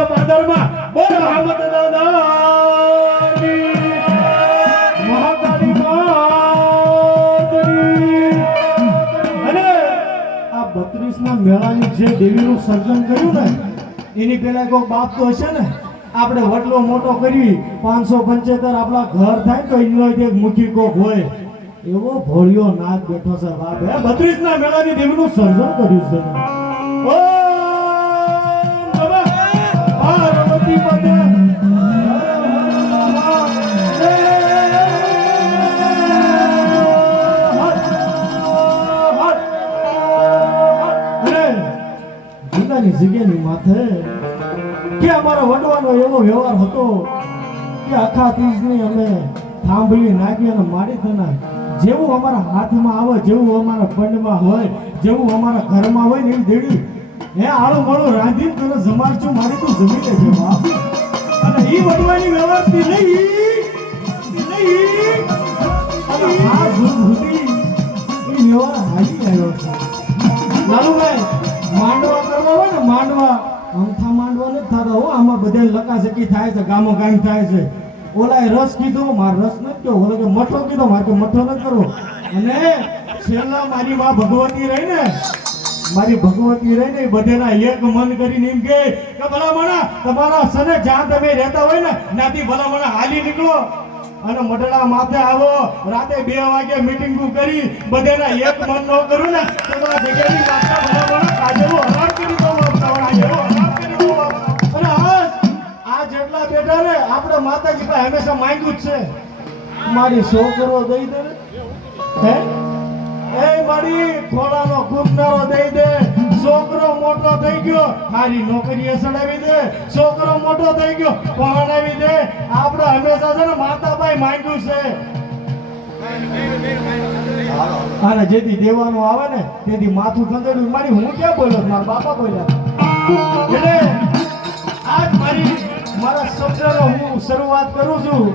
છો પાદરમાં બોલ હમત દાદાની મહાકાળી માતની અને આ 32 ના મેળાની જે દેવીનું સર્જન કર્યું ને એની પેલા કોઈ બાપ તો હશે ને આપણે વડલો મોટો કરી 575 આપણા ઘર થાય તો એનો એક મુખી કોક હોય એવો ભોળિયો નાથ બેઠો છે બાપ હે 32 ના મેળાની દેવીનું સર્જન કર્યું છે ઓ બાબા પાર્વતી પદે જિલ્લાની જગ્યાની માથે કે અમારો વડવાનો એવો વ્યવહાર હતો કે આખા તીજની અમે થાંભલી નાખી અને મારી થના જેવું અમારા હાથમાં આવે જેવું અમારા પંડમાં હોય જેવું અમારા ઘરમાં હોય ને એવી દેડી હે આળું માળું રાંધીને તને જમાડશું મારી તું જમી લેજે બાપ અને ઈ વડવાની વ્યવહારથી નહીં અને આ સુધી ઈ વ્યવહાર હાલી આવ્યો છે લાલુભાઈ માંડવા કરવા હોય ને માંડવા અમથા માંડવા નથી થતા હો આમાં બધે લકાસકી થાય છે ગામો ગામ થાય છે ઓલાએ રસ કીધો મારે રસ નથી કહ્યો ઓલો કે મઠો કીધો મારે તો મઠો નથી કરવો અને છેલ્લા મારી માં ભગવતી રહી ને બધેના એક મન કરીને એમ કે ભલામણા તમારા સને જ્યાં તમે રહેતા હોય ને ત્યાંથી ભલામણા હાલી નીકળો અને મઢડા માથે આવો રાતે 2 વાગે મીટિંગ કરી બધેના એક મન નો કરું ને તમારા જગ્યાની માથા ભલામણા કાજેલું હરામ કરી દો અને આ જેટલા બેઠા ને આપણે માતાજી પાસે હંમેશા માંગ્યું જ છે મારી છોકરો દઈ દે હે એ મારી ખોડાનો ગુમનારો દઈ દે છોકરો મોટો થઈ ગયો મારી નોકરીએ સડાવી દે છોકરો મોટો થઈ ગયો પરણાવી દે આપણે હંમેશા છે ને માતાભાઈ માંગ્યું છે અને જેથી દેવાનું આવે ને તેથી માથું કંદડ્યું મારી હું ક્યાં બોલ્યો મારા બાપા બોલ્યા એટલે આજ મારા શબ્દનો હું શરૂઆત કરું છું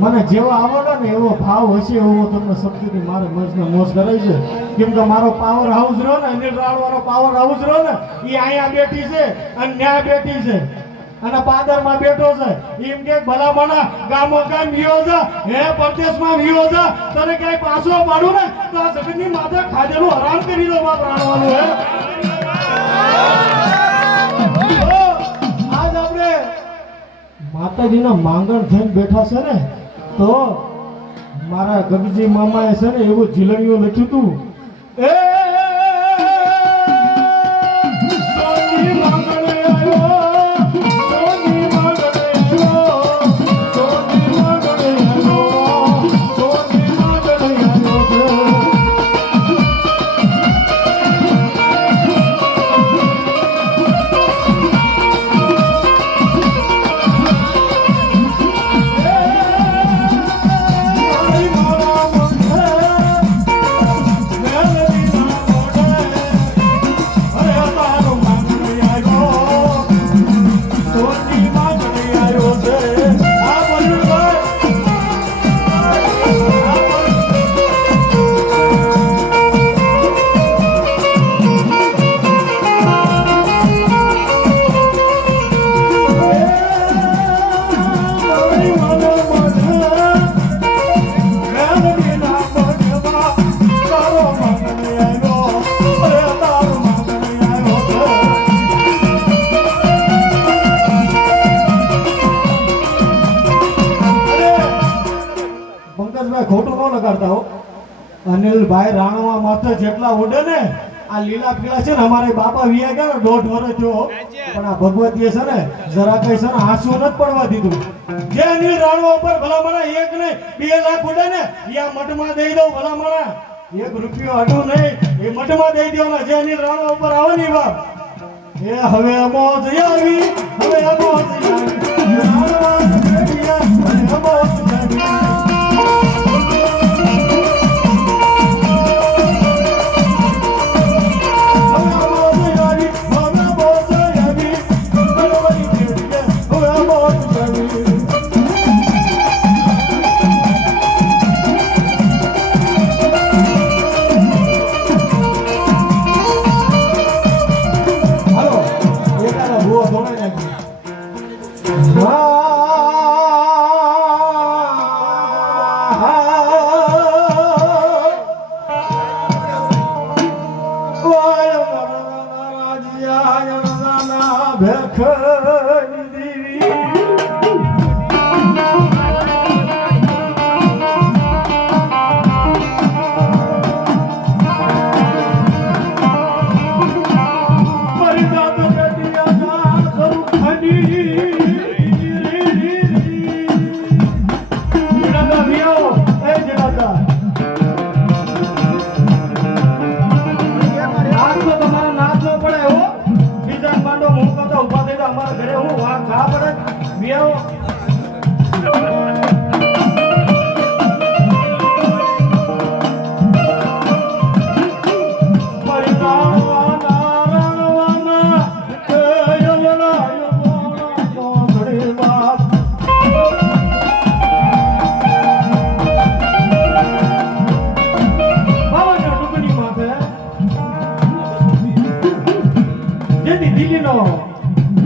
મને જેવો આવડે ને એવો ભાવ હશે એવો તમને શબ્દથી મારે મજને મોજ કરાય છે કેમ કે મારો પાવર હાઉસ રહ્યો ને અનિલ રાળવાનો પાવર હાઉસ રહ્યો ને એ અહીંયા બેઠી છે અને ન્યા બેઠી છે અને પાદરમાં બેઠો છે એમ કે ભલામણા ગામો ગામ વિયો છે હે પરદેશમાં વિયો છે તને ક્યાંય પાછો પાડું ને તો આ જગતની માથે ખાધેલું હરામ કરી દો બાપ રાણવાનું હે આજ આપણે માતાજીના માંગણ થઈને બેઠા છે ને તો મારા ગગજી મામાએ છે ને એવું જીલણીઓ લખ્યું હતું એ સોની માંગણ આવ્યો સોની માંગણ આવ્યો સોની માંગણ આવ્યો સોની માંગણ આવ્યો ખોટું ન લગાડતા હો અનિલભાઈ રાણવા માથે જેટલા ઉડે ને આ લીલા પીળા છે ને અમારે બાપા વિયા ગયા 1.5 વર્ષ થયો પણ આ ભગવતીએ છે ને જરા કઈ છે ને આંસુ નથી પડવા દીધું જે અનિલ રાણવા ઉપર ભલામણા 1 નહીં 2 લાખ ઉડે ને યા મઠમાં દઈ દઉં ભલામણા 1 રૂપિયો અડું નહીં એ મઠમાં દઈ દેવાના જે અનિલ રાણવા ઉપર આવે ને બાપ એ હવે મોજ આવી હવે મોજ આવી રાણવા દેવિયા હવે મોજ આવી ધોળાઈ નાખી દખની દેવી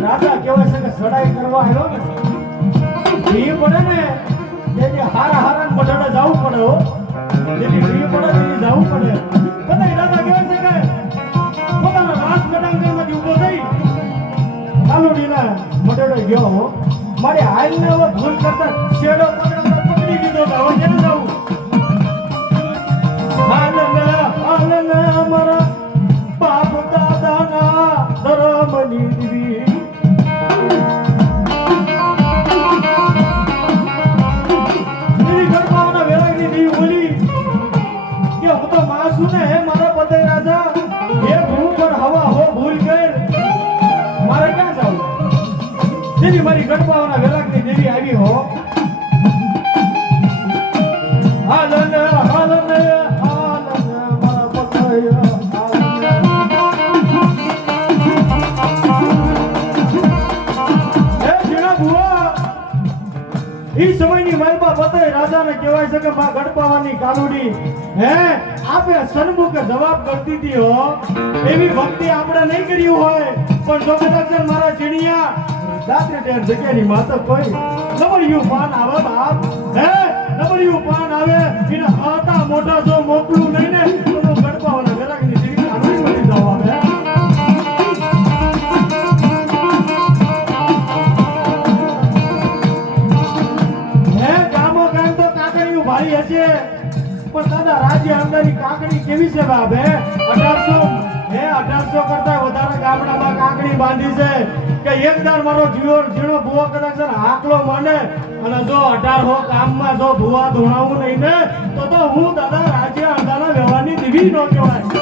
રાજા કેવાય છે કે સડાઈ કરવા આવ્યો ને વી પડે ને એટલે હારા હારા બટાડા જાવું પડે હો જેથી વી પડે ને જાવું પડે બધા રાજા કેવાય છે કે પોતાના રાજ મડાંગણમાંથી ઊભો થઈ કાલુડીના બટાડો ગયો હો મારે હાલને હવે ભૂલ કરતા શેડો પકડી દીધો તો હવે કેને જાવું હાલને અમારા બાપ દાદાના ધર્મની દીવી મારી ગણપાવાના વેલાકની દેવી આવી હો હાલન હાલન હાલન મારા પતય હે જીણા બુઆ ઈ સમયની માલપા પતય રાજાને કહેવાય છે કે માં ગણપાવાની કાલુડી હે આપે સન્મુખ જવાબ કરતી હતી હો એવી ભક્તિ આપણે નહીં કર્યું હોય પણ જો કદાચ મારા ચીણિયા દાત્રે તેર જગ્યાની માતા કોઈ નબળિયું પાન આવે બાપ હે નબળિયું પાન આવે એને આટા મોટા જો મોકલું નહીં ને તો ગણપાવાના ગરાકની જીવી આનંદ મળી જાવ આવે હે ગામો ગામ તો કાકડીયું ભારી હશે પણ દાદા રાજ્ય અંદરની કાકડી કેવી છે બાપ હે 1800 કરતા વધારે ગામડામાં કાકડી બાંધી છે કે એકદાર મારો જીણો ભૂવો કદાચ હાકલો મને અને જો 1800 કામમાં જો ભૂવા ધોણાવું નહીં ને તો હું દાદા રાજ્ય અંદાના વ્યવહારની દીવી નો કહેવાય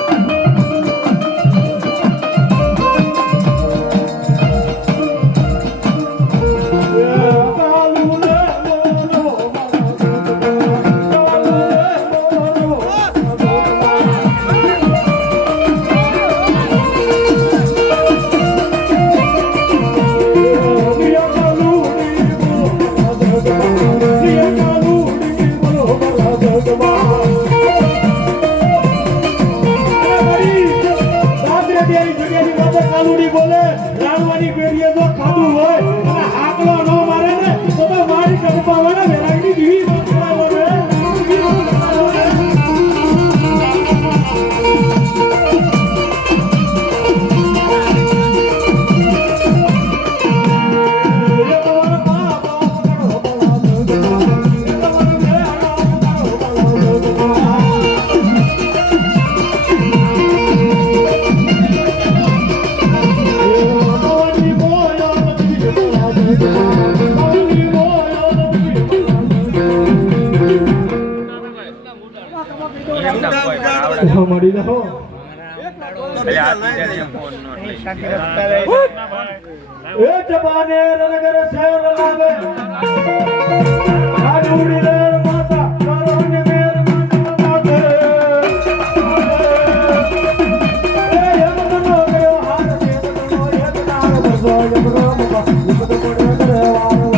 મળી રહો એ જબાને રનગર શેર લાગે કાનુડી રે માતા કરોને મેર માતે એ યમનો ગયો હાથ દે તો એક નાળ બસો જબરો મકા ઉપદ પડે કરે વારો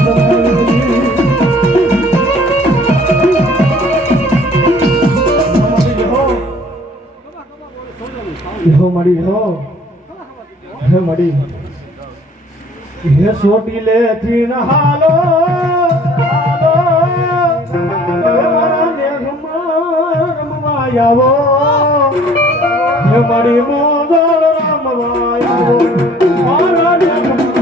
હો મળી હો હે મળી હે સોટી લે થી હાલો હાલો મારા મેઘમાં રમવા આવો હે મળી મોગલ રમવા આવો મારા મેઘમાં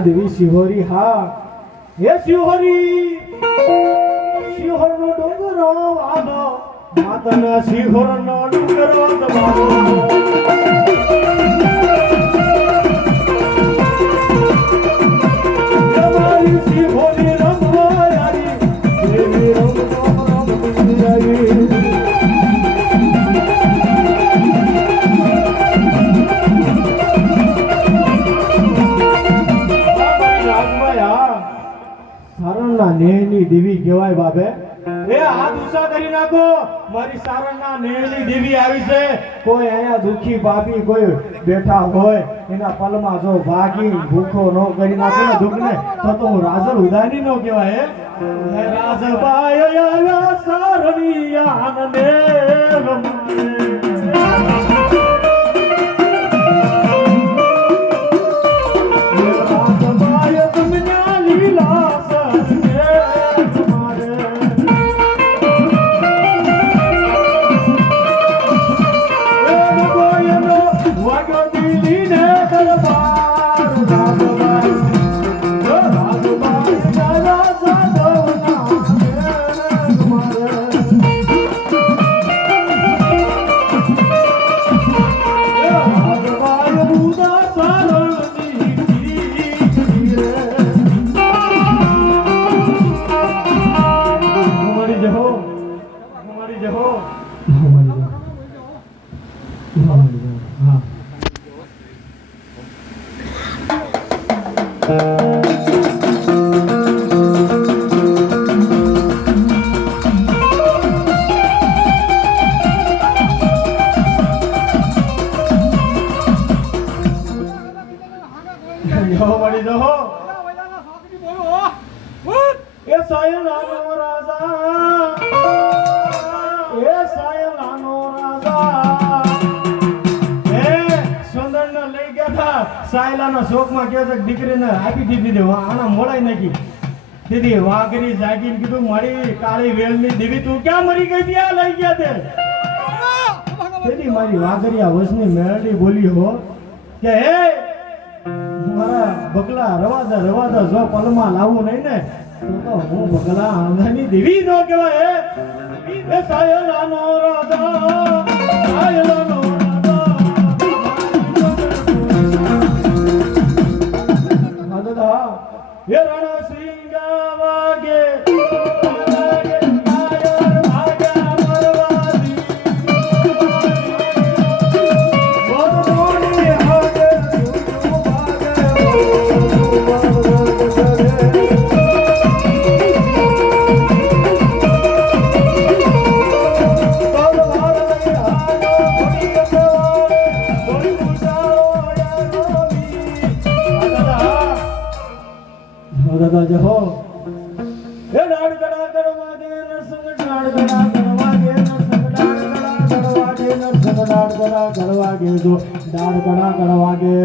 હા દેવી શિહોરી હા હે શિહોરી શિહોર નો ડુંગર વાદો માતાના શિહોર નો ડુંગર વાદો શિહોરી રમવા આવી દેવી રમવા આવી સારણના નેહની દેવી કહેવાય બાપે એ હાથ ઊંચા કરી નાખો મારી સારણના નેહની દેવી આવી છે કોઈ અહીંયા દુખી બાપી કોઈ બેઠા હોય એના પલમાં જો ભાગી ભૂખો ન કરી નાખો ને દુઃખને તો હું રાજલ ઉદાની નો કહેવાય હે રાજભાઈ આવ્યા સારણિયા ને સાયલાના શોકમાં કહે છે દીકરીને આપી દીધી આના મોડાઈ નાખી દીધી વાઘરી જાગીને કીધું મારી કાળી વેલની દેવી તું ક્યાં મરી ગઈ ત્યાં લઈ ગયા તે તેથી મારી વાઘરી આ વસની મેરડી બોલી હો કે હે મારા બકલા રવાદા જો પલમાં લાવવું નહીં ને તો હું બકલા આંધાની દેવી નો કહેવાય હે સાયલાનો રાજા સાયલાનો ये रण सिंगा वागे आयर भाग्या मरवादी मोर मोनी हागे तू भागे દાદા જહો એ ડાડ ગડા ગડવા દે નરસંગ ડાડ ગડા ગડવા દે નરસંગ ડાડ ગડા ગડવા દે નરસંગ ડાડ ગડા ગડવા દે જો ડાડ ગડા ગડવા દે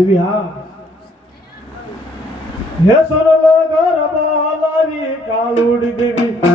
દેવી હા હે સોનલો ગરબા લાવી કાળુડી દેવી